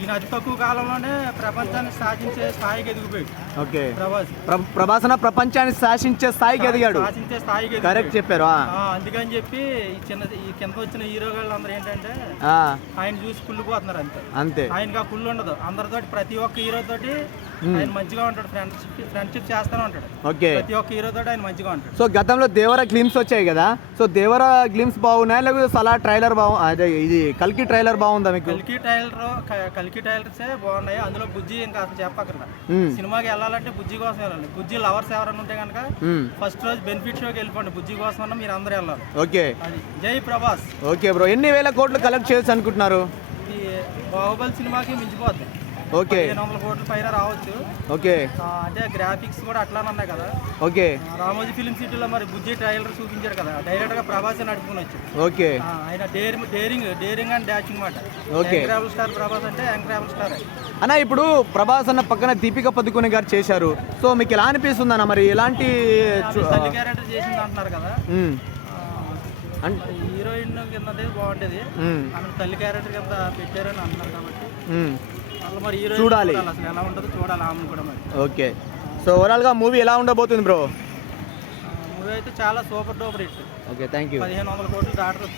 ఈయన అతి తక్కువ కాలంలోనే ప్రపంచాన్ని సాధించే స్థాయికి ఎదిగిపోయాడు. ఓకే. ప్రభాస్. ప్ర- ప్రభాసన ప్రపంచాన్ని శాసించే స్థాయికి ఎదిగాడు. సాధించే స్థాయికి కరెక్ట్. చెప్పారు అందుకని చెప్పి ఈ చిన్న ఈ కింద వచ్చిన హీరో అందరూ ఏంటంటే ఆయన చూసి కుళ్ళిపోతున్నారు అంతే. అంతే. ఆయనకి ఆ కుళ్ళు ఉండదు. అందరితో ప్రతి ఒక్క హీరో తోటి ఆయన మంచిగా ఉంటాడు ఫ్రెండ్షిప్ ఫ్రెండ్షిప్ చేస్తానే ఉంటాడు. ఓకే. ప్రతి ఒక్క హీరో తోటి ఆయన మంచిగా ఉంటాడు. సో గతంలో దేవర గ్లిమ్స్ వచ్చాయి కదా? సో దేవర గ్లిమ్స్ బాగున్నాయా? లేకపోతే సలా ట్రైలర్ బాగు అదే ఇది కల్కి ట్రైలర్ బాగుందా మీకు? కల్కి టైలర్ క- కల్కి టైలర్సే బాగున్నాయి. అందులో బుజ్జి ఇంకా అసలు చెప్పక్కర్లా. మ్మ్. సినిమాకి వెళ్ళాలంటే బుజ్జి కోసం వెళ్ళాలి. బుజ్జి లవర్స్ ఎవరైనా ఉంటే కనుక. ఫస్ట్ రోజు బెనిఫిట్ షోకి వెళ్ళిపోండి. బుజ్జి కోసం అన్న మీరు అందరూ వెళ్ళాలి. ఓకే. జై ప్రభాస్. Okay bro. ఎన్ని వేల కోట్లు కలెక్ట్ చేయొచ్చు అనుకుంటున్నారు? బాహుబలి సినిమాకి మించిపోద్ది. ఓకే. వందల కోట్ల పైన రావచ్చు. ఓకే. అంటే గ్రాఫిక్స్ కూడా అట్లానే ఉన్నాయి కదా. ఓకే. రామోజీ ఫిలిం సిటీలో మరి బుజ్జి ట్రైలర్ చూపించారు కదా. డైరెక్ట్గా ప్రభాస్ నడుపుకుని వచ్చి ఓకే. ఆయన daring daring daring and dashing మాట. Okay. యాంగ్రాబుల్ స్టార్ ప్రభాస్ అంటే యాంగ్రాబుల్ స్టార్ అన్న ఇప్పుడు ప్రభాస్ అన్న పక్కన దీపిక పదుకుని గారు చేశారు. సో మీకు ఎలా అనిపిస్తుంది అన్న మరి ఎలాంటి క్యారెక్టర్ చేసింది అంటున్నారు కదా. హీరోయిన్ కిందదే బాగుండేది. తల్లి క్యారెక్టర్ కింద పెట్టారని అంటున్నారు కాబట్టి. చూడాలి. ఓకే. సో ఓవరాల్గా మూవీ ఎలా ఉండబోతుంది బ్రో? మూవీ అయితే చాలా super duper hit. Okay thank you పదిహేను వందల కోట్లు దాటరు